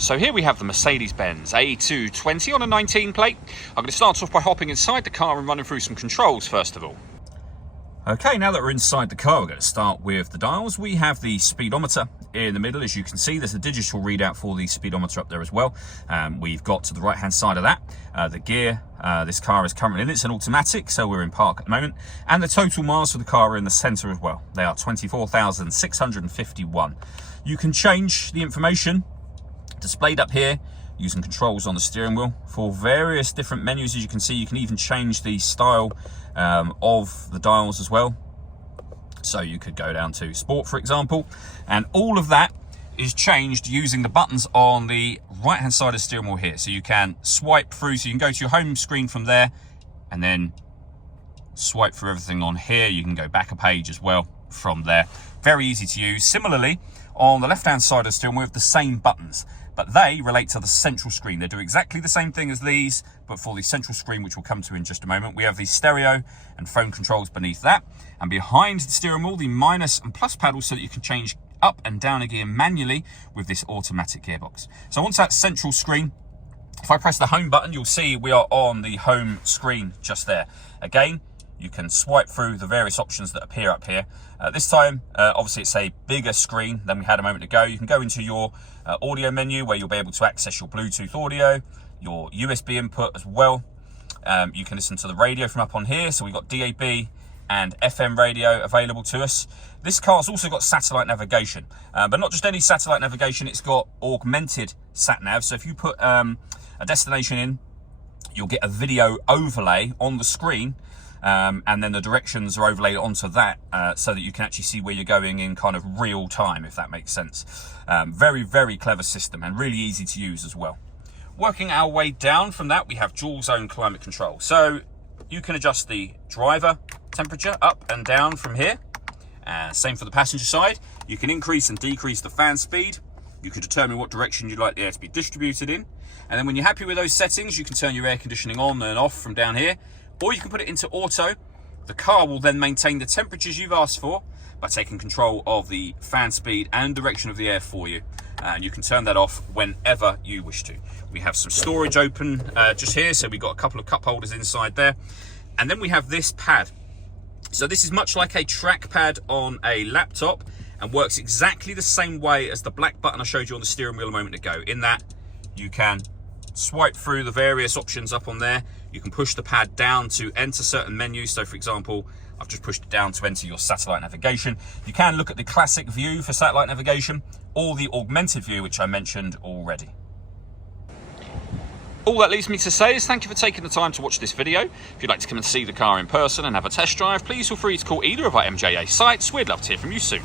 So here we have the Mercedes-Benz A220 on a 19 plate. I'm going to start off by hopping inside the car and running through some controls first of all. Okay, now that we're inside the car, we're going to start with the dials. We have the speedometer in the middle. As you can see, there's a digital readout for the speedometer up there as well. We've got to the right-hand side of that, the gear. This car is currently in. It's an automatic, so we're in park at the moment. And the total miles for the car are in the centre as well. They are 24,651. You can change the information displayed up here using controls on the steering wheel for various different menus. As you can see, you can even change the style of the dials as well. So you could go down to sport, for example, and all of that is changed using the buttons on the right hand side of the steering wheel here. So you can swipe through, so you can go to your home screen from there and then swipe through everything on here. You can go back a page as well from there. Very easy to use. Similarly, on the left hand side of the steering wheel, we have the same buttons, but they relate to the central screen. They do exactly the same thing as these, but for the central screen, which we'll come to in just a moment. We have the stereo and phone controls beneath that, and behind the steering wheel, the minus and plus paddles, so that you can change up and down a gear manually with this automatic gearbox. So once that central screen, if I press the home button, you'll see we are on the home screen just there. Again, you can swipe through the various options that appear up here. This time, obviously it's a bigger screen than we had a moment ago. You can go into your audio menu where you'll be able to access your Bluetooth audio, your USB input as well. You can listen to the radio from up on here. So we've got DAB and FM radio available to us. This car's also got satellite navigation, but not just any satellite navigation, it's got augmented sat nav. So if you put a destination in, you'll get a video overlay on the screen, and then the directions are overlaid onto that, so that you can actually see where you're going in kind of real time, if that makes sense. Very, very clever system and really easy to use as well. Working our way down from that, we have dual zone climate control. So you can adjust the driver temperature up and down from here. Same for the passenger side. You can increase and decrease the fan speed. You can determine what direction you'd like the air to be distributed in. And then when you're happy with those settings, you can turn your air conditioning on and off from down here, or you can put it into auto. The car will then maintain the temperatures you've asked for by taking control of the fan speed and direction of the air for you. And you can turn that off whenever you wish to. We have some storage open just here, so we've got a couple of cup holders inside there. And then we have this pad. So this is much like a trackpad on a laptop and works exactly the same way as the black button I showed you on the steering wheel a moment ago, in that you can swipe through the various options up on there. You can push the pad down to enter certain menus. So for example, I've just pushed it down to enter your satellite navigation. You can look at the classic view for satellite navigation or the augmented view, which I mentioned already. All that leaves me to say is thank you for taking the time to watch this video. If you'd like to come and see the car in person and have a test drive, please feel free to call either of our MJA sites. We'd love to hear from you soon.